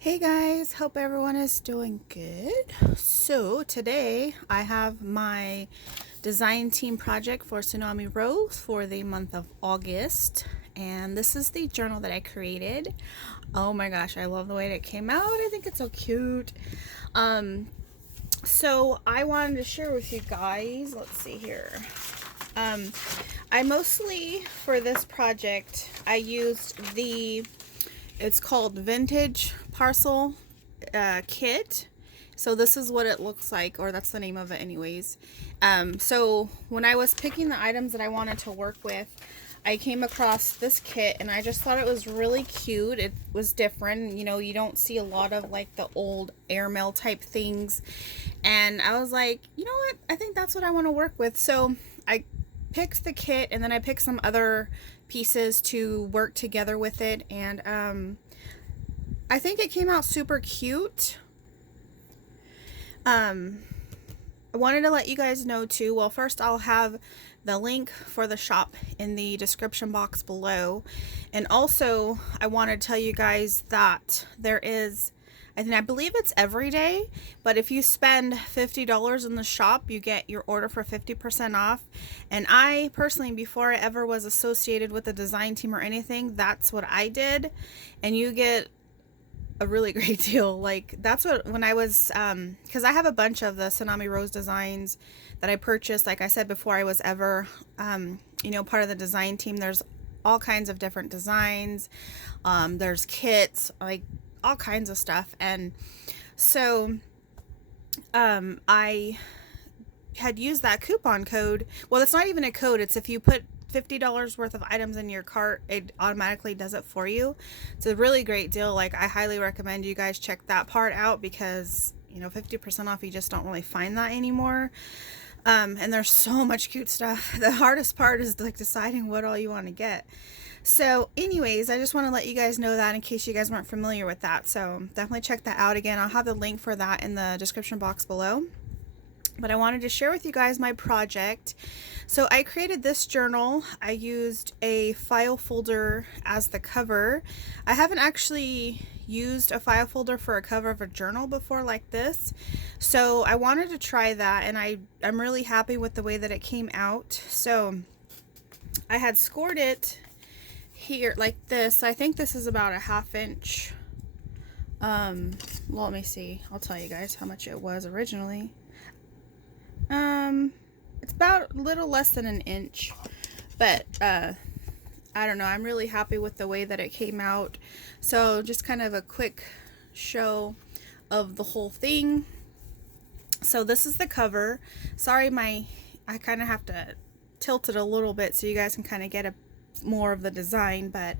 Hey guys, hope everyone is doing good. So today I have my design team project for TsunamiRose for the month of August, and this is the journal that I created. Oh my gosh, I love the way it came out. I think it's so cute. So I wanted to share with you guys, let's see here. I mostly, for this project, I used it's called Vintage Parcel Kit. So this is what it looks like, or that's the name of it anyways. So when I was picking the items that I wanted to work with, I came across this kit and I just thought it was really cute. It was different. You know, you don't see a lot of like the old airmail type things. And I was like, you know what? I think that's what I want to work with. So I picked the kit and then I picked some other pieces to work together with it. And I think it came out super cute. I wanted to let you guys know too. Well, first I'll have the link for the shop in the description box below. And also I want to tell you guys that there is, I believe it's every day, but if you spend $50 in the shop, you get your order for 50% off. And I personally, before I ever was associated with the design team or anything, that's what I did. And you get a really great deal. Like that's what, when I was because I have a bunch of the TsunamiRose designs that I purchased. Like I said before, I was ever part of the design team. There's all kinds of different designs. There's kits, like all kinds of stuff. And so I had used that coupon code. Well, it's not even a code. It's if you put $50 worth of items in your cart, it automatically does it for you. It's a really great deal. Like I highly recommend you guys check that part out because 50% off, you just don't really find that anymore. And there's so much cute stuff. The hardest part is like deciding what all you want to get. So anyways, I just want to let you guys know that in case you guys weren't familiar with that. So definitely check that out. Again, I'll have the link for that in the description box below. But I wanted to share with you guys my project. So I created this journal. I used a file folder as the cover. I haven't actually used a file folder for a cover of a journal before like this. So I wanted to try that, and I'm really happy with the way that it came out. So I had scored it here like this. I think this is about a 1/2 inch. Well, let me see. I'll tell you guys how much it was originally. It's about a little less than 1 inch, but I don't know, I'm really happy with the way that it came out. So just kind of a quick show of the whole thing. So this is the cover. Sorry, I kind of have to tilt it a little bit so you guys can kind of get more of the design, but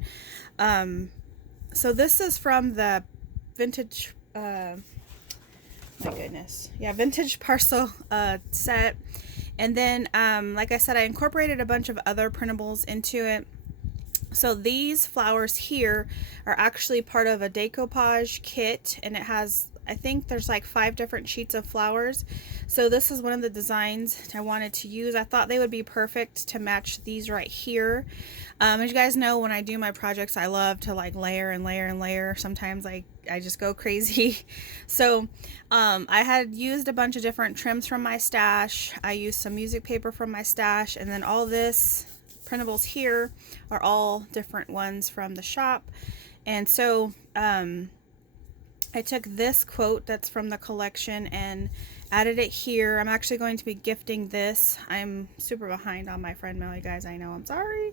so this is from the vintage my goodness, yeah, vintage parcel set. And then like I said, I incorporated a bunch of other printables into it. So these flowers here are actually part of a decoupage kit, and it has, I think there's like 5 different sheets of flowers. So this is one of the designs I wanted to use. I thought they would be perfect to match these right here. As you guys know, when I do my projects, I love to like layer and layer and layer. Sometimes I just go crazy. So I had used a bunch of different trims from my stash. I used some music paper from my stash, and then all this printables here are all different ones from the shop. And so I took this quote that's from the collection and added it here. I'm actually going to be gifting this. I'm super behind on my friend mail, you guys. I know, I'm sorry.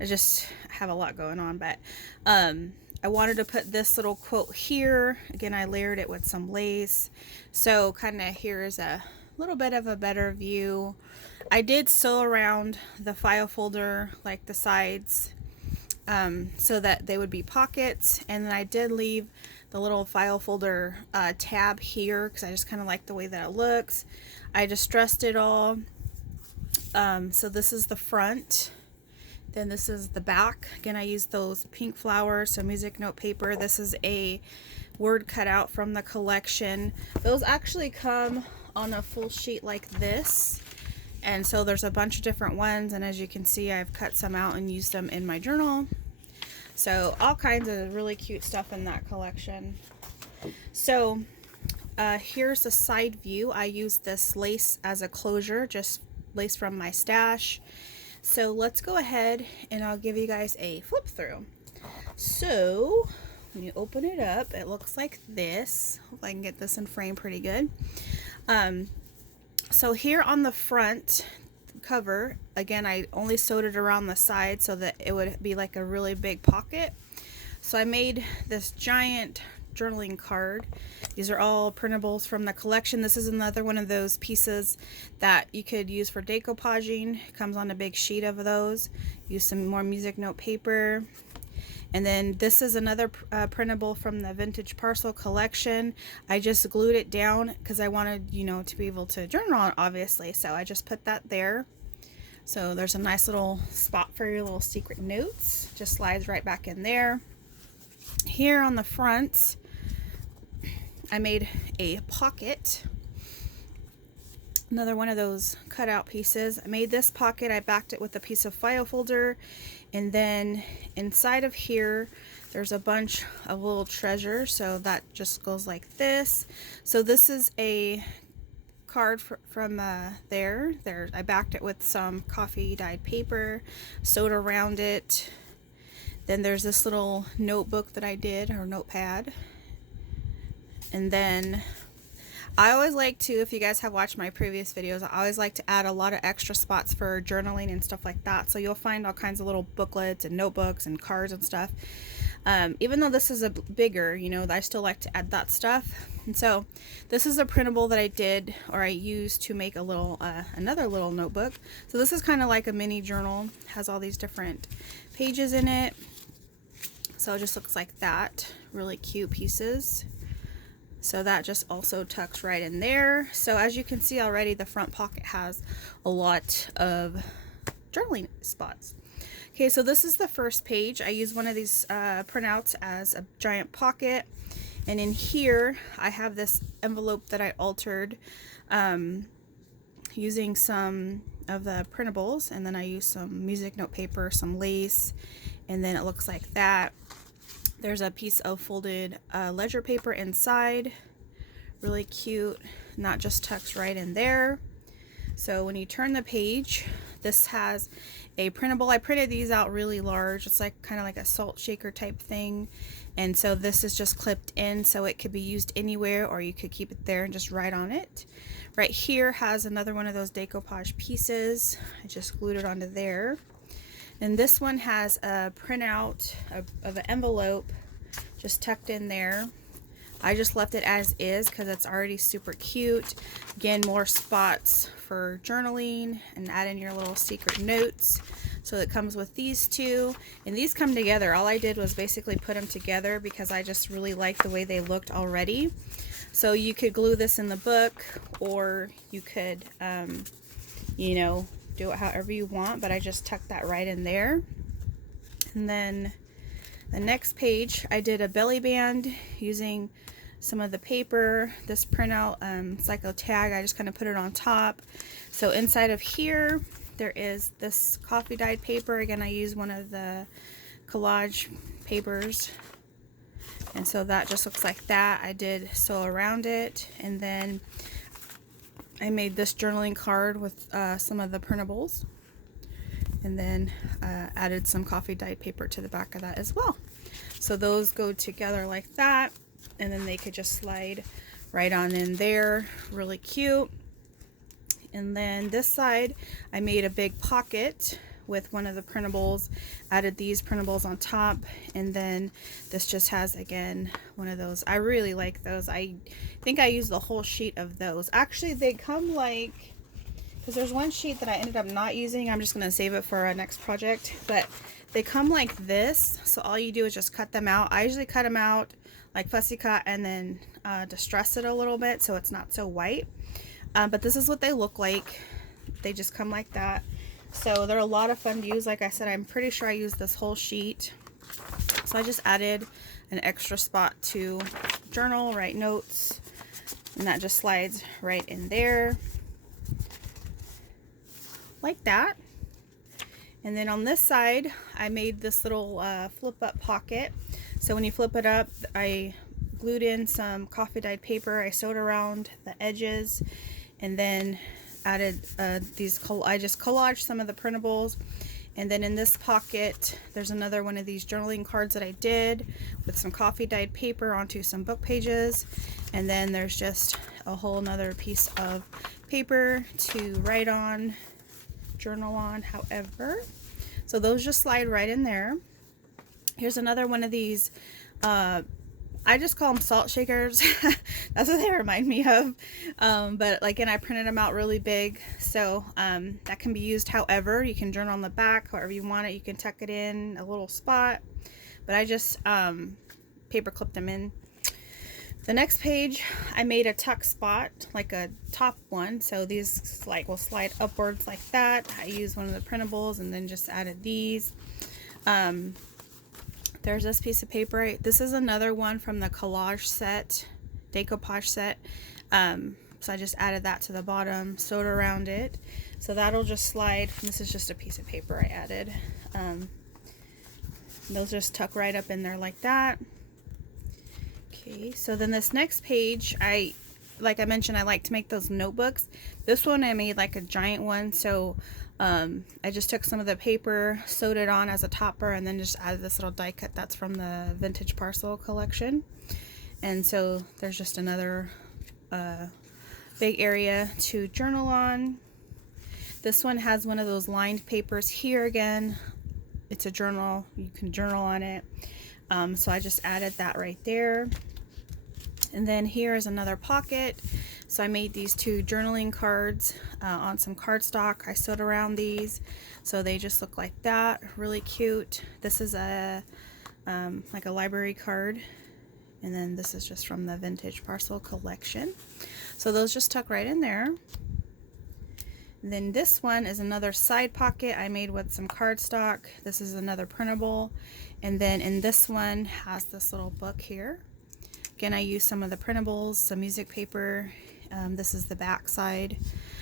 I just have a lot going on, but I wanted to put this little quote here. Again, I layered it with some lace. So kind of here's a little bit of a better view. I did sew around the file folder, like the sides, so that they would be pockets. And then I did leave the little file folder tab here because I just kind of like the way that it looks. I distressed it all. So this is the front. Then this is the back. Again, I used those pink flowers, so music note paper. This is a word cutout from the collection. Those actually come on a full sheet like this. And so there's a bunch of different ones, and as you can see, I've cut some out and used them in my journal. So all kinds of really cute stuff in that collection. So here's the side view. I use this lace as a closure, just lace from my stash. So let's go ahead and I'll give you guys a flip through. So when you open it up, it looks like this. Hope I can get this in frame pretty good. So here on the front cover, again, I only sewed it around the side so that it would be like a really big pocket. So I made this giant journaling card. These are all printables from the collection. This is another one of those pieces that you could use for decoupaging. It comes on a big sheet of those. Use some more music note paper. And then this is another printable from the vintage Parcel collection. I just glued it down because I wanted, you know, to be able to journal on, obviously. So I just put that there. So there's a nice little spot for your little secret notes. Just slides right back in there. Here on the front, I made a pocket. Another one of those cutout pieces. I made this pocket. I backed it with a piece of file folder. And then inside of here, there's a bunch of little treasures. So that just goes like this. So this is a card from there. I backed it with some coffee dyed paper, sewed around it. Then there's this little notebook that I did, or notepad. And then I always like to, if you guys have watched my previous videos, I always like to add a lot of extra spots for journaling and stuff like that. So you'll find all kinds of little booklets and notebooks and cards and stuff. Even though this is a bigger, you know, I still like to add that stuff. And so this is a printable that I did, or I used to make a little, another little notebook. So this is kind of like a mini journal, has all these different pages in it. So it just looks like that, really cute pieces. So that just also tucks right in there. So as you can see already, the front pocket has a lot of journaling spots. Okay, so this is the first page. I use one of these printouts as a giant pocket. And in here, I have this envelope that I altered using some of the printables. And then I use some music note paper, some lace, and then it looks like that. There's a piece of folded ledger paper inside. Really cute. And that just tucks right in there. So when you turn the page, this has a printable. I printed these out really large. It's like kind of like a salt shaker type thing. And so this is just clipped in so it could be used anywhere, or you could keep it there and just write on it. Right here has another one of those decoupage pieces. I just glued it onto there. And this one has a printout of an envelope just tucked in there. I just left it as is because it's already super cute. Again, more spots for journaling and add in your little secret notes. So it comes with these two, and these come together. All I did was basically put them together because I just really liked the way they looked already. So you could glue this in the book, or you could, you know, do it however you want, but I just tucked that right in there. And then the next page, I did a belly band using some of the paper. This printout, it's like a tag. I just kind of put it on top. So inside of here, there is this coffee dyed paper. Again, I used one of the collage papers. And so that just looks like that. I did sew around it. And then I made this journaling card with some of the printables, and then added some coffee dyed paper to the back of that as well. So those go together like that, and then they could just slide right on in there. Really cute. And then this side, I made a big pocket with one of the printables, added these printables on top, and then this just has, again, one of those. I really like those. I think I used the whole sheet of those. Actually, they come like, because there's one sheet that I ended up not using. I'm just going to save it for our next project, but they come like this. So all you do is just cut them out. I usually cut them out like fussy cut and then distress it a little bit so it's not so white. But this is what they look like. They just come like that. So they're a lot of fun to use. Like I said, I'm pretty sure I used this whole sheet. So I just added an extra spot to journal, write notes, and that just slides right in there like that. And then on this side, I made this little flip up pocket. So when you flip it up, I glued in some coffee dyed paper. I sewed around the edges, and then added I just collaged some of the printables. And then in this pocket, there's another one of these journaling cards that I did with some coffee dyed paper onto some book pages. And then there's just a whole nother piece of paper to write on, journal on, however. So those just slide right in there. Here's another one of these, I just call them salt shakers. That's what they remind me of. But again, I printed them out really big. So that can be used however. You can journal on the back, however you want it. You can tuck it in a little spot. But I just paper clipped them in. The next page, I made a tuck spot, like a top one. So these will slide upwards like that. I used one of the printables and then just added these. There's this piece of paper. This is another one from the collage set, decoupage set. So I just added that to the bottom, sewed around it. So that'll just slide. This is just a piece of paper I added. Those just tuck right up in there like that. Okay, so then this next page, like I mentioned, I like to make those notebooks. This one I made like a giant one, so I just took some of the paper, sewed it on as a topper, and then just added this little die cut that's from the vintage Parcel collection. And so there's just another big area to journal on. This one has one of those lined papers here again. It's a journal, you can journal on it. So I just added that right there. And then here is another pocket. So I made these two journaling cards on some cardstock. I sewed around these so they just look like that. Really cute. This is a like a library card, and then this is just from the vintage Parcel collection. So those just tuck right in there. And then this one is another side pocket I made with some cardstock. This is another printable. And then in this one has this little book here. Again, I used some of the printables, some music paper. This is the back side.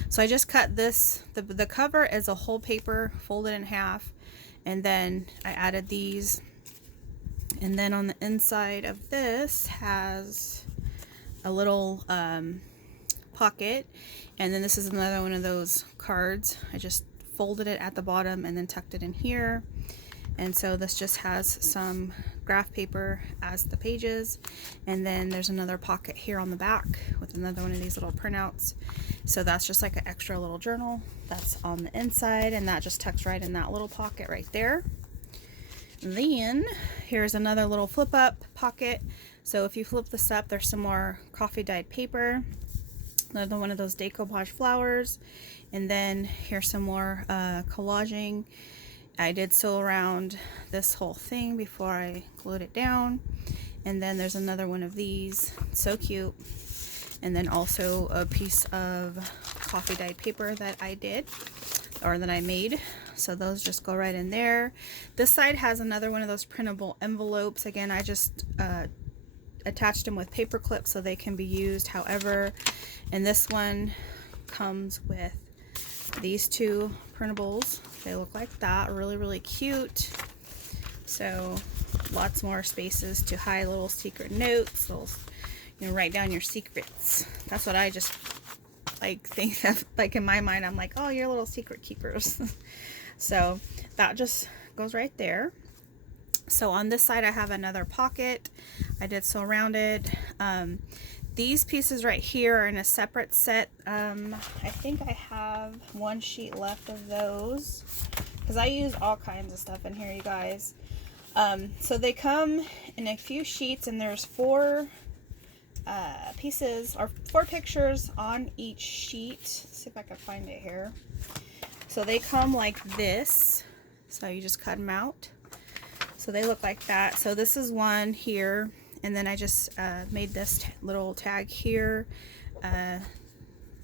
So I just cut this, the cover is a whole paper folded in half, and then I added these. And then on the inside of this has a little pocket, and then this is another one of those cards. I just folded it at the bottom and then tucked it in here. And so this just has some graph paper as the pages, and then there's another pocket here on the back with another one of these little printouts. So that's just like an extra little journal that's on the inside, and that just tucks right in that little pocket right there. Then here's another little flip up pocket. So if you flip this up, there's some more coffee dyed paper, another one of those decoupage flowers, and then here's some more collaging. I did sew around this whole thing before I glued it down. And then there's another one of these, so cute. And then also a piece of coffee dyed paper that I did, or that I made. So those just go right in there. This side has another one of those printable envelopes. Again, I just attached them with paper clips so they can be used however. And this one comes with these two printables. They look like that, really, really cute. So lots more spaces to hide little secret notes, little, you know, write down your secrets. That's what I just like think of, like in my mind, I'm like, oh, you're little secret keepers. So that just goes right there. So on this side I have another pocket. I did sew around it. These pieces right here are in a separate set. I think I have one sheet left of those because I use all kinds of stuff in here, you guys. So they come in a few sheets, and there's 4 pieces or 4 pictures on each sheet. Let's see if I can find it here. So they come like this. So you just cut them out. So they look like that. So this is one here. And then I just made this little tag here,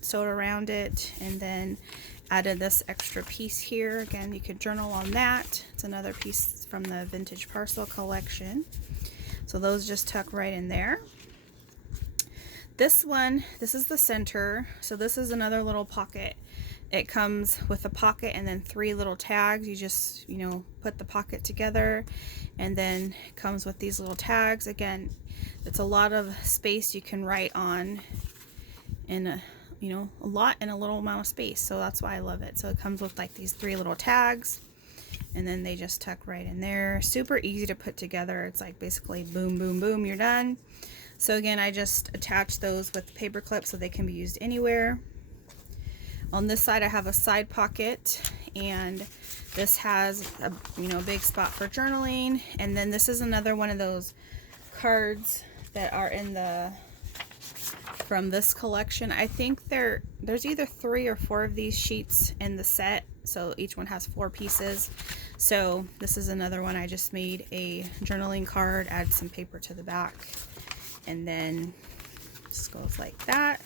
sewed around it, and then added this extra piece here. Again, you could journal on that. It's another piece from the vintage Parcel collection. So those just tuck right in there. This one, this is the center. So this is another little pocket. It comes with a pocket and then 3 little tags. You just, you know, put the pocket together, and then it comes with these little tags. Again, it's a lot of space you can write on in a, you know, a lot in a little amount of space. So that's why I love it. So it comes with like these 3 little tags, and then they just tuck right in there. Super easy to put together. It's like basically boom, boom, boom, you're done. So again, I just attach those with paper clips so they can be used anywhere. On this side, I have a side pocket, and this has a, you know, big spot for journaling. And then this is another one of those cards that are in the, from this collection. I think there's either 3 or 4 of these sheets in the set, so each one has 4 pieces. So this is another one. I just made a journaling card, add some paper to the back, and then just goes like that.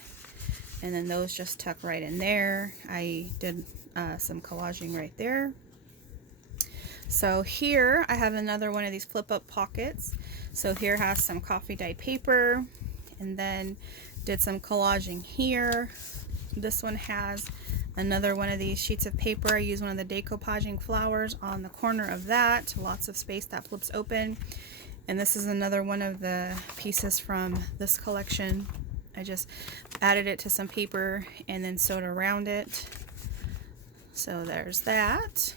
And then those just tuck right in there. I did some collaging right there. So here I have another one of these flip up pockets. So here has some coffee dyed paper, and then did some collaging here. This one has another one of these sheets of paper. I use one of the decoupaging flowers on the corner of that. Lots of space that flips open. And this is another one of the pieces from this collection. I just added it to some paper and then sewed around it. So there's that.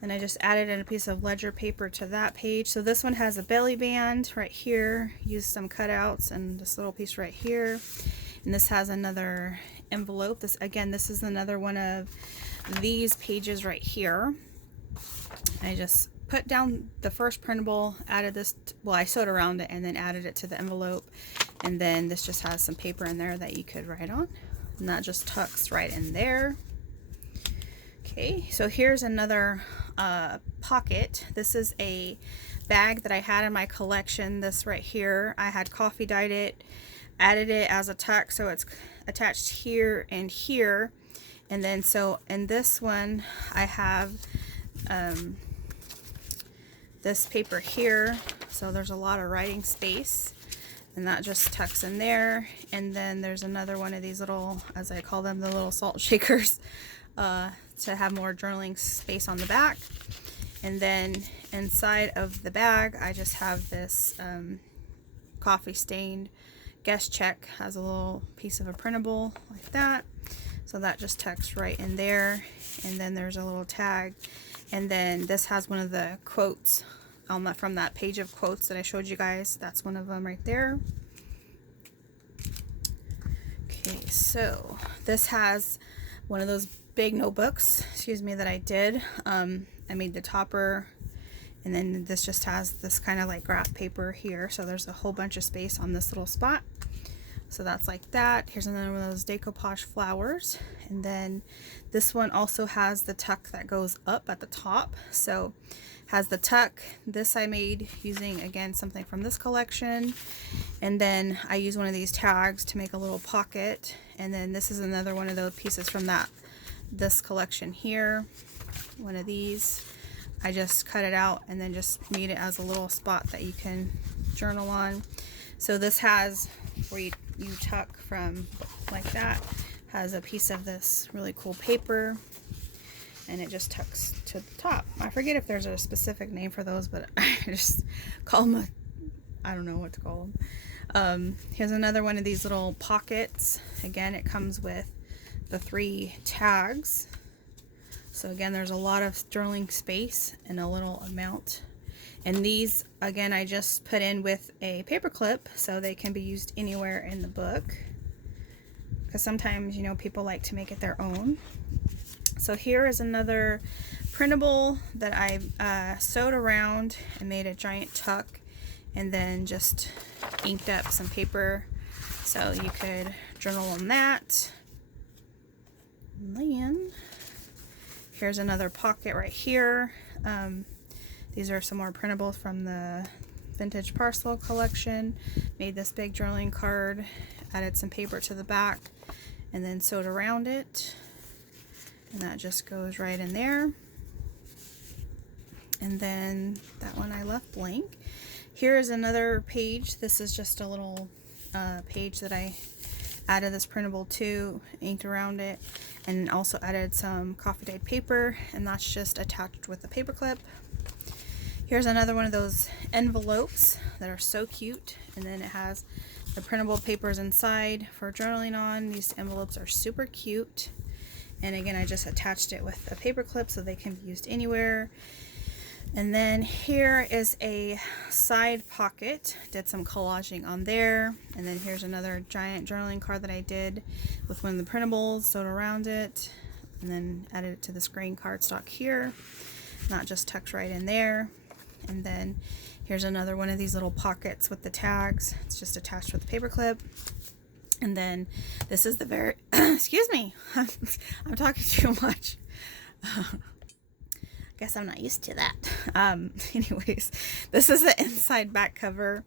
And I just added in a piece of ledger paper to that page. So this one has a belly band right here. Used some cutouts and this little piece right here. And this has another envelope. This is another one of these pages right here. I just put down the first printable, added this, well, I sewed around it and then added it to the envelope. And then this just has some paper in there that you could write on. And that just tucks right in there. Okay, so here's another pocket. This is a bag that I had in my collection. This right here, I had coffee dyed it, added it as a tuck, so it's attached here and here. And then so in this one, I have this paper here, so there's a lot of writing space, and that just tucks in there. And then there's another one of these little, as I call them, the little salt shakers, to have more journaling space on the back. And then inside of the bag, I just have this coffee stained guest check. Has a little piece of a printable like that, so that just tucks right in there. And then there's a little tag, and then this has one of the quotes on that, from that page of quotes that I showed you guys. That's one of them right there. Okay, so this has one of those big notebooks, excuse me, that I did. I made the topper, and then this just has this kind of like graph paper here, so there's a whole bunch of space on this little spot. So that's like that. Here's another one of those decoupage flowers. And then this one also has the tuck that goes up at the top. So has the tuck. This I made using, again, something from this collection. And then I use one of these tags to make a little pocket. And then this is another one of those pieces from this collection here. One of these. I just cut it out and then just made it as a little spot that you can journal on. So this has where you tuck from like that, has a piece of this really cool paper, and it just tucks to the top. I forget if there's a specific name for those, but I just call them I don't know what to call them. Here's another one of these little pockets. Again, it comes with the 3 tags. So again, there's a lot of journaling space and a little amount. And these, again, I just put in with a paper clip so they can be used anywhere in the book. Because sometimes, you know, people like to make it their own. So here is another printable that I sewed around and made a giant tuck, and then just inked up some paper so you could journal on that. And then here's another pocket right here. These are some more printables from the vintage Parcel collection. Made this big journaling card, added some paper to the back, and then sewed around it. And that just goes right in there. And then that one I left blank. Here is another page. This is just a little page that I added this printable to, inked around it, and also added some coffee dyed paper, and that's just attached with a paper clip. Here's another one of those envelopes that are so cute, and then it has the printable papers inside for journaling on. These envelopes are super cute, and again, I just attached it with a paper clip so they can be used anywhere. And then here is a side pocket. Did some collaging on there. And then here's another giant journaling card that I did with one of the printables sewed around it, and then added it to this green cardstock here. That just tucks right in there. And then here's another one of these little pockets with the tags. It's just attached with a paper clip. And then this is the very excuse me, I'm talking too much. Guess I'm not used to that. Anyways, this is the inside back cover.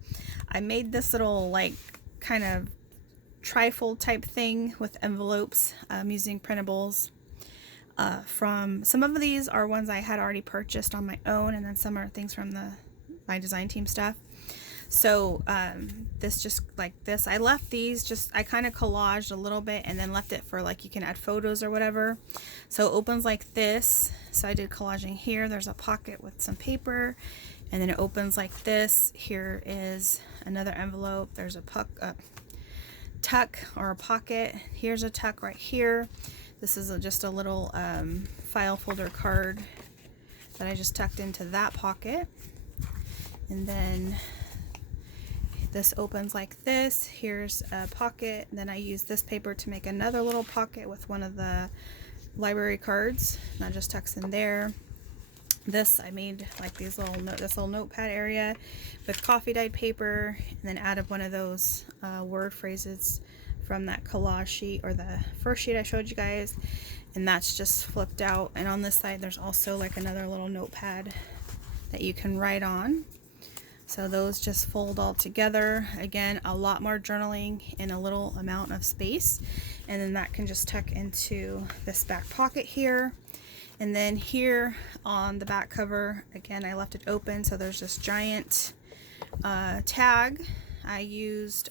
I made this little like kind of trifold type thing with envelopes using printables. From some of these are ones I had already purchased on my own, and then some are things from my design team stuff. So this just like this, I left these just, I kind of collaged a little bit and then left it for like you can add photos or whatever. So it opens like this. So I did collaging here. There's a pocket with some paper, and then it opens like this. Here is another envelope. There's a tuck or a pocket. Here's a tuck right here. This is just a little file folder card that I just tucked into that pocket. And then this opens like this. Here's a pocket. And then I use this paper to make another little pocket with one of the library cards. And that just tucks in there. This I made like these this little notepad area with coffee dyed paper, and then added one of those word phrases from that collage sheet, or the first sheet I showed you guys, and that's just flipped out. And on this side there's also like another little notepad that you can write on. So those just fold all together. Again, a lot more journaling in a little amount of space. And then that can just tuck into this back pocket here. And then here on the back cover, again, I left it open. So there's this giant tag. I used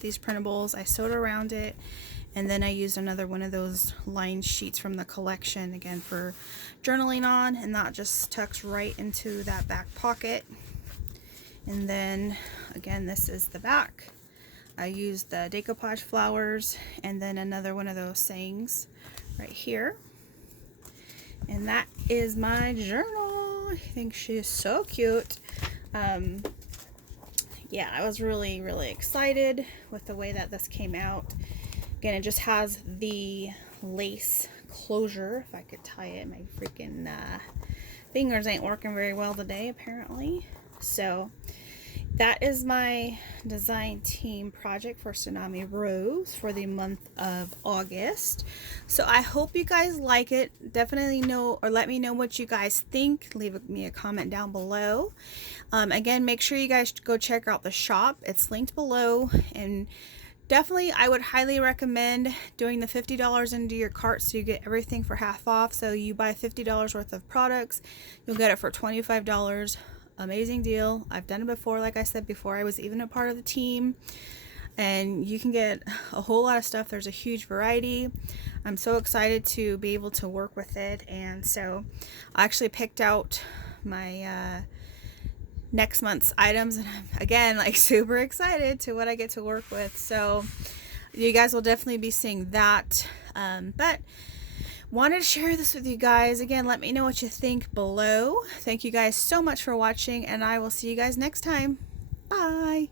these printables. I sewed around it. And then I used another one of those lined sheets from the collection, again, for journaling on. And that just tucks right into that back pocket. And then again, this is the back. I used the decoupage flowers, and then another one of those sayings right here. And that is my journal. I think she is so cute. Yeah, I was really excited with the way that this came out. Again, it just has the lace closure. If I could tie it, my freaking fingers ain't working very well today, apparently. So that is my design team project for TsunamiRose for the month of August. So I hope you guys like it. Definitely know, or let me know what you guys think. Leave me a comment down below. Again, make sure you guys go check out the shop. It's linked below, and definitely I would highly recommend doing the $50 into your cart so you get everything for half off. So you buy $50 worth of products, you'll get it for $25. Amazing deal. I've done it before, like I said before. I was even a part of the team, and you can get a whole lot of stuff. There's a huge variety. I'm so excited to be able to work with it, and so I actually picked out my next month's items, and I'm again like super excited to what I get to work with. So you guys will definitely be seeing that, but wanted to share this with you guys. Again, let me know what you think below. Thank you guys so much for watching, and I will see you guys next time. Bye.